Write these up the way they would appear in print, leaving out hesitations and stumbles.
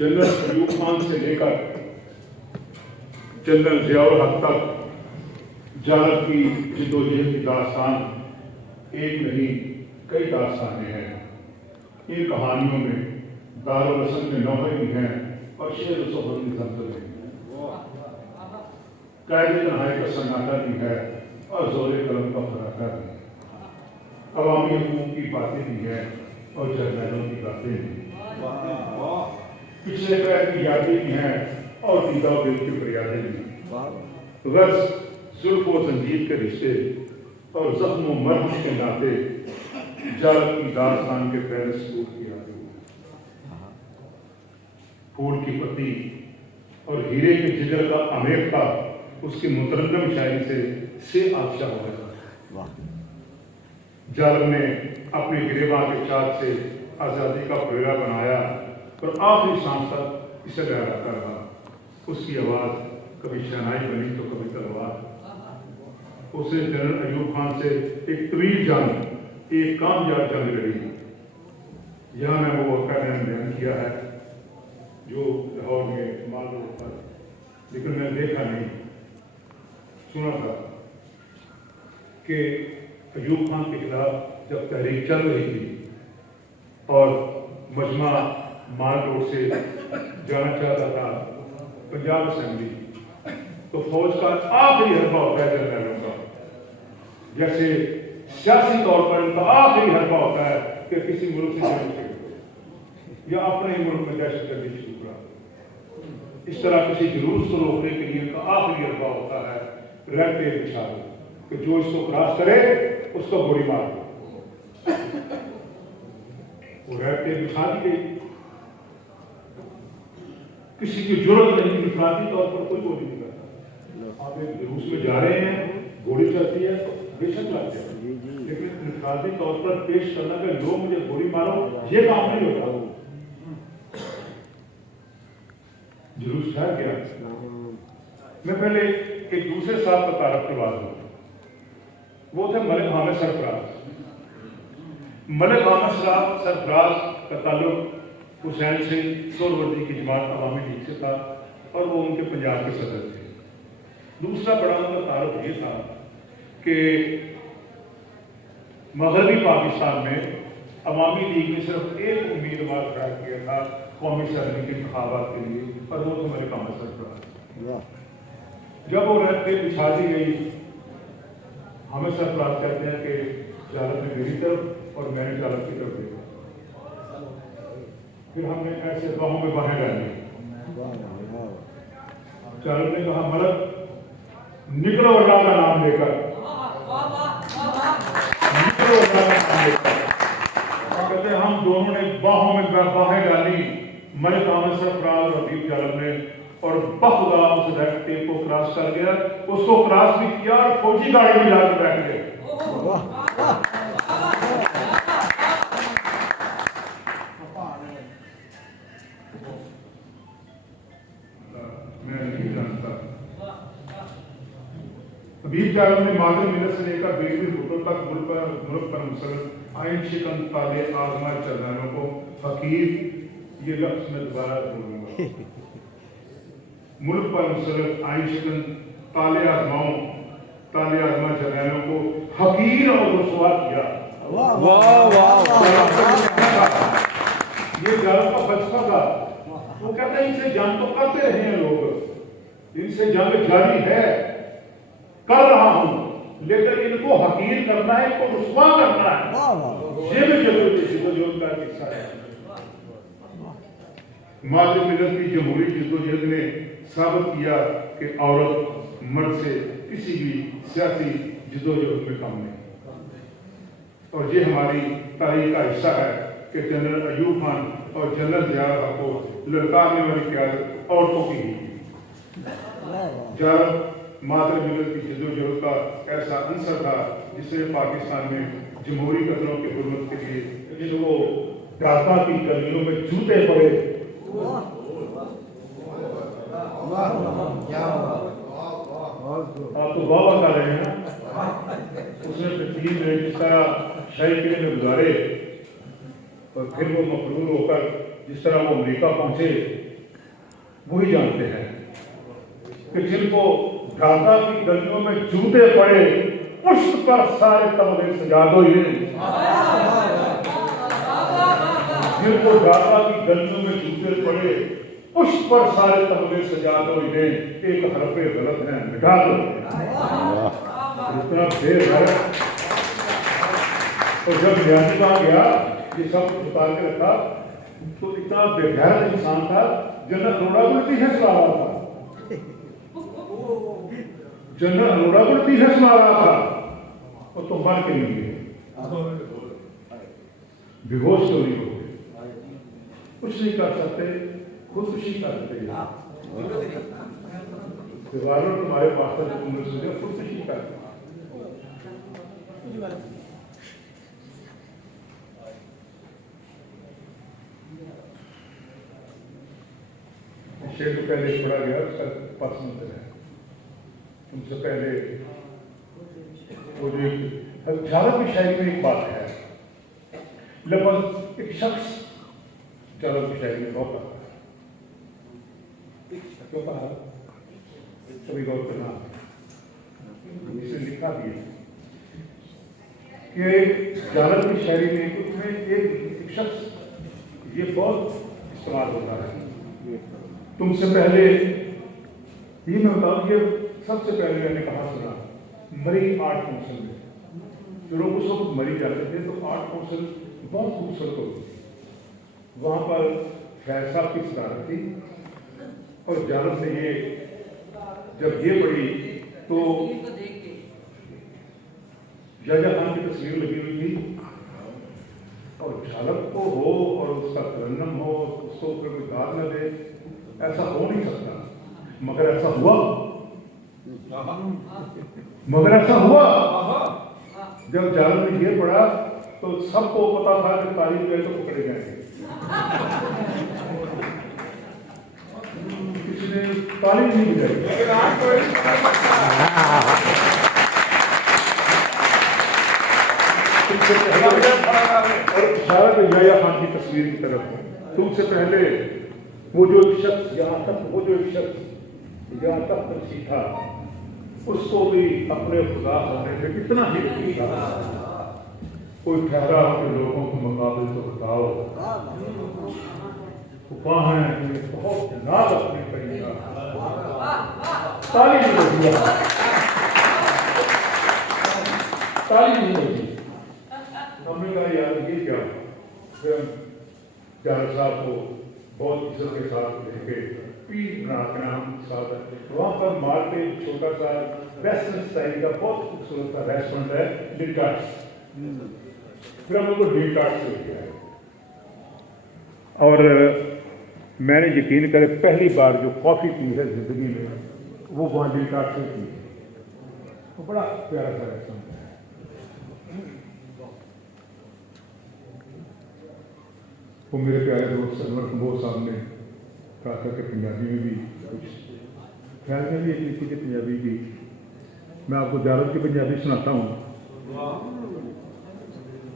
General Ayub Khan से लेकर general Ziaul हक तक जालब की जिद्दोजहद की दास्तान एक नहीं कई दास्तानें हैं। इन कहानियों में दारुल हसन के नौहे भी हैं और शेर सोहर की जमजम भी है। कायदे तन्हाई का सन्नाटा भी है और जोरे कलम का फराका भी है। अवामी हकूक की बातें भी हैं और जर्नैलों की बातें भी। पिछले पैर की यादें भी हैं और दीदा दिल की फरियादें भी। गर्ज जुल्फ व जंजीर के रिश्ते और जख्म व मर्म के नाते जालब की दास्तान के पहले स्कूल की यादें। फूल की पत्ती और हीरे के जिगर का अमेठा उसकी मुतरन्नम शायरी से आफशा हो गया। जालब ने अपने गिरेबां के चाँद से आज़ादी का प्रेरा बनाया और आखिरी सांस तक इसे लहराता रहा। उसकी आवाज़ कभी शहनाई बनी तो कभी तलवार। उसने जनरल अयूब खान से एक तवील जंग, एक कामयाब जंग लड़ी। यहाँ मैं वो वाक़या मैंने बयान किया है जो लाहौर में माल रोड पर, लेकिन मैं देखा नहीं, सुना था कि अयूब खान के खिलाफ जब तहरीक चल रही थी और मजमा माल रोड से जाना चाहता था पंजाब असेंबली, तो फौज का आखिरी हरबा होता है जर्नैलों का, जैसे सियासी तौर पर उनका आखिरी हरबा होता है कि किसी मुल्क से जंग छेड़ो या अपने ही मुल्क में दहशतगर्दी शुरू करा। इस तरह किसी जुलूस को रोकने के लिए उनका आखिरी हरबा होता है रहते बिछा दो कि जो इसको क्रॉस करे उसको गोली मार दो। वो रहते बिछा दी गई, किसी की जरूरत नहीं, इंफरादी तौर पर कोई गोली नहीं करता। आप एक जुलूस में जा रहे हैं, गोली चलती है तो बेशक लग जाए, लेकिन इंफरादी तौर पर पेश करना कि लोग मुझे गोली मारो, ये काम नहीं होता। जुलूस ठहर गया। मैं पहले एक दूसरे साहब का तारफ करवा दूं, वो थे मलिक हामिद सरफराज। मलिक हामिद सरफराज का ताल्लुक हुसैन सिंह सोहरवर्दी की जमात अवामी लीग से था और वो उनके पंजाब के सदर थे। दूसरा बड़ा उनका तारुफ ये था कि मगरबी पाकिस्तान में अवामी लीग ने सिर्फ एक उम्मीदवार खड़ा किया था कौमी असम्बली के इंतखाबात के लिए, और वो थे मलिक हामिद सरफराज। जब वो रहते बिछा दी गई, हामिद सरफराज कहते हैं कि जालब ने मेरी तरफ और मैंने जालब की तरफ देखा। फिर हमने ऐसे बाहों में बाहें डाली। जालब ने कहा मलक निकलो अल्लाह का नाम लेकर, निकलो अल्लाह का नाम लेकर। कहते हम दोनों ने बाहों में बाहें डाली, मलिक हामिद सरफराज और हबीब जालब ने, और बखुदा उस रास्ते को क्रॉस कर गया। उसको क्रॉस भी किया और फौजी गाड़ी में जाकर बैठ गए। हबीब जालब ने मादर मिलत से लेकर बेगवी भुट्टो तक मुल्क पर मुसलत आइन शिकन ताले आजमा चरदारों को फकीर, ये लफ्ज में दोबारा बोलूंगा, मुल्क पर मुसलत आइन शिकन ताले आजमा चरदारों को फकीर और रुसवा किया। वाह वाह वाह, ये जालब का फलसफा था। वो कहते हैं इनसे जंग तो करते रहे हैं लोग, इनसे जंग जारी है, कर रहा हूं, लेकिन इनको हकीर करना है, इनको रुसवा करना है। ये भी जद्दोजहद का हिस्सा है। मादर मिलत की जमहूरी जद्दोजहद ने साबित किया कि औरत मर्द से किसी भी सियासी जद्दोजहद में कम नहीं। और ये हमारी तारीख का हिस्सा है कि जनरल अयूब खान और जनरल ज़ियाउल हक को ललकारने वाली क़यादत औरतों की ही। जालब मादर मिलत की जद्दोजहद का ऐसा अंसर था जिसने पाकिस्तान में जमहूरी कदरों की हुर्मत के लिए, जिसको ढाका की गलियों में जूते पड़े, आप तो वाह वाह कर रहे हैं ना, उसने 3 मिनट जिस तरह शाही किले में गुजारे और फिर वो मकरूर होकर जिस तरह वो अमेरिका पहुंचे وہی جانتے ہیں کہ جن کو ڈھاکہ کی گلیوں میں جوتے پڑے پشت پر سارے تمغے سجا دو جن کو ڈھاکہ کی گلیوں میں جوتے پڑے پشت پر سارے تمغے سجا دو انہیں ایک حرف غلط ہے مٹا دو اتنا بے غیرت اور جب نیازی کہا گیا یہ سب کچھ اتار کے رکھا تو اتنا بے غیرت انسان تھا جنرل اروڑا کو ٹی شرٹ سلا رہا تھا جنرل اروڑا کو ٹی شرٹ سلا رہا تھا اور تم مر کے نہیں گئے بے ہوش تو نہیں ہو گئے کچھ نہیں کر سکتے خودکشی کر سکتے دیواروں تمہارے پاس تم نے سوچا خودکشی کر شیر کو پہلے چھوڑا گیا اس کا پاس منظر ہے تم سے پہلے وہ جو جالب کی شاعری میں ایک بات ہے لفظ ایک شخص جالب کی شاعری میں بہت آتا ہے کیوں کہا کبھی غور کرنا اس نے لکھا بھی ہے کہ جالب کی شاعری میں ایک شخص یہ بہت استعمال ہوتا ہے تم سے پہلے یہ میں بتاؤں کہ سب سے پہلے میں نے کہا سنا مری آرٹ کونسل میں جو لوگ اس وقت مری جاتے تھے تو آرٹ کونسل بہت خوبصورت ہوتی تھی وہاں پر فیض صاحب کی صدارت تھی اور جالب نے یہ جب یہ پڑھی تو جاجا خان کی تصویر لگی ہوئی تھی اور جالب کو ہو اور اس کا ترنم ہو اس کو کوئی داد نہ دے ایسا ہو نہیں سکتا مگر ایسا ہوا جب جالب نے یہ پڑھا تو سب کو پتا تھا کہ تاریخ جو ہے تو پکڑے جائیں گے کسی نے تعلیم نہیں ملائی اور اشارہ تو یحییٰ خان کی تصویر کی طرف تم سے پہلے وہ جو شخص یہاں تک ترسی تھا اس کو بھی اپنے خدا ہونے میں کتنا ہی تھا کوئی ٹھہرا اپنے لوگوں کے مقابل تو بتاؤ وہاں ہے بہت ناز اپنے پہنچا تعلیم نہیں ہوتی ہم نے کہا یار یہ کیا پھر جالب صاحب کو بہت عزت کے ساتھ لے کے پیر بنا کے نام ساتھ وہاں پر مار کے چھوٹا سا ویسٹرن اسٹائل کا بہت خوبصورت سا ریسٹورینٹ ہے ڈی کارٹس پھر ہم لوگ کو ڈی کارٹس لے کے آئے اور میں نے یقین کرے پہلی بار جو کافی پی ہے زندگی میں وہ وہاں ڈی کارٹ سے پی وہ بڑا پیارا سا ریسٹورینٹ ہے وہ میرے پیارے دوست انور کمبوج صاحب نے کہا تھا کہ پنجابی میں بھی کچھ خیال میں بھی ایک لکھی تھی پنجابی کی میں آپ کو جالب کی پنجابی سناتا ہوں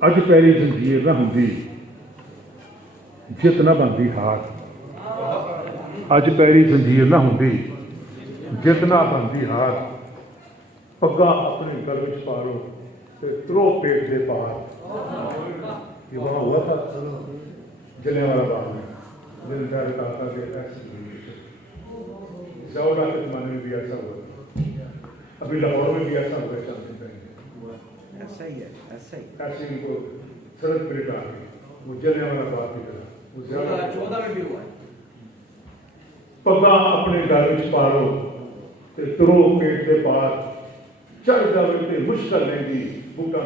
اج پیری زنجیر نہ ہوندی جت نہ بنتی ہار اج پیری زنجیر نہ ہوندی جت نہ بنتی ہار پگا اپنے گل وچ پارو تے ترو پیٹ دے پار یہ وہاں ہوا تھا جلیانوالہ باغ میں دل کا کہا کہ زیادہ کے زمانے میں بھی ایسا ہوا ابھی لاہور میں بھی ایسا ہوا چند دن پہلے ایسا ہی ہے ایسے ان کو سڑک پہ لٹا کے وہ جلیانوالہ باغ کی طرح وہ زیادہ 14 میں بھی ہوا ہے پگا اپنے گل وچ پارو تے ترو پیٹ دے پار چڑھ جاوے تے مشکل نہیں دی بوٹاں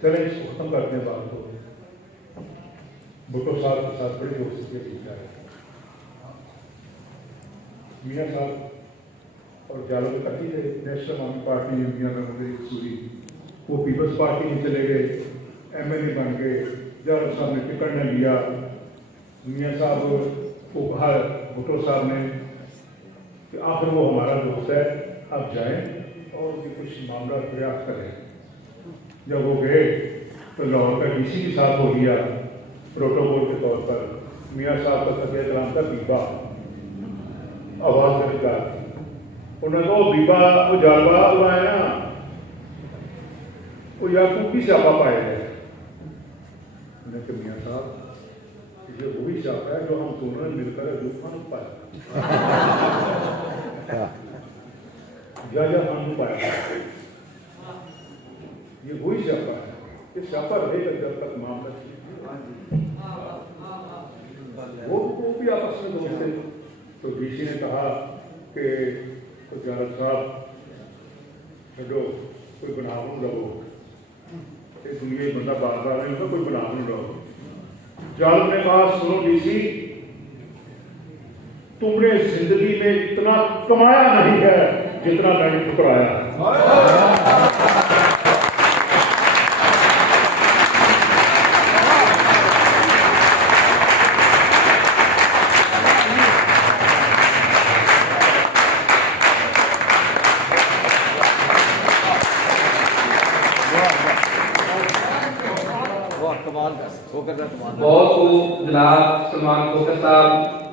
چلے اس کو ختم کرتے ہیں بات کو بھٹو صاحب کے ساتھ بڑی دوستی کے سیکھا ہے میاں صاحب اور جالب کٹی تھے نیشنل عوامی پارٹی انڈیا میں مجھے سوری وہ پیپلز پارٹی میں چلے گئے ایم ایل اے بن گئے جالب صاحب نے ٹکٹ نہ لیا میاں صاحب کو کہا بھٹو صاحب نے کہ آخر وہ ہمارا دوست ہے آپ جائیں اور یہ کچھ معاملہ دریافت کریں جب وہ گئے تو لاہور کا ڈی سی کے ساتھ ہو گیا प्रोटोकॉल के तौर पर मियाँ साहब का तकिया कलाम का बीबा आवाज करता उन्होंने कहा बीबा वो जालवा हुआ है ना वो याकूब की स्यापा पाया है। उन्होंने कहा मियाँ साहब ये वही स्यापा है जो हम दोनों ने मिलकर अयूब खान को पाया या खान को पाया ये वही स्यापा है। ये स्यापा रहेगा जब तक मामला वो भी आपस में दोस्त थे। तो डीसी ने कहा कि जालद साहब छो कोई बनाव रहो दुनिया बंदा बार बार नहीं होता कोई बनाव रहो। जालद ने कहा सुनो डीसी तुमने जिंदगी में इतना कमाया नहीं है जितना मैंने ठुकराया। बहुत खूब जनाब सलमान खोखर साहब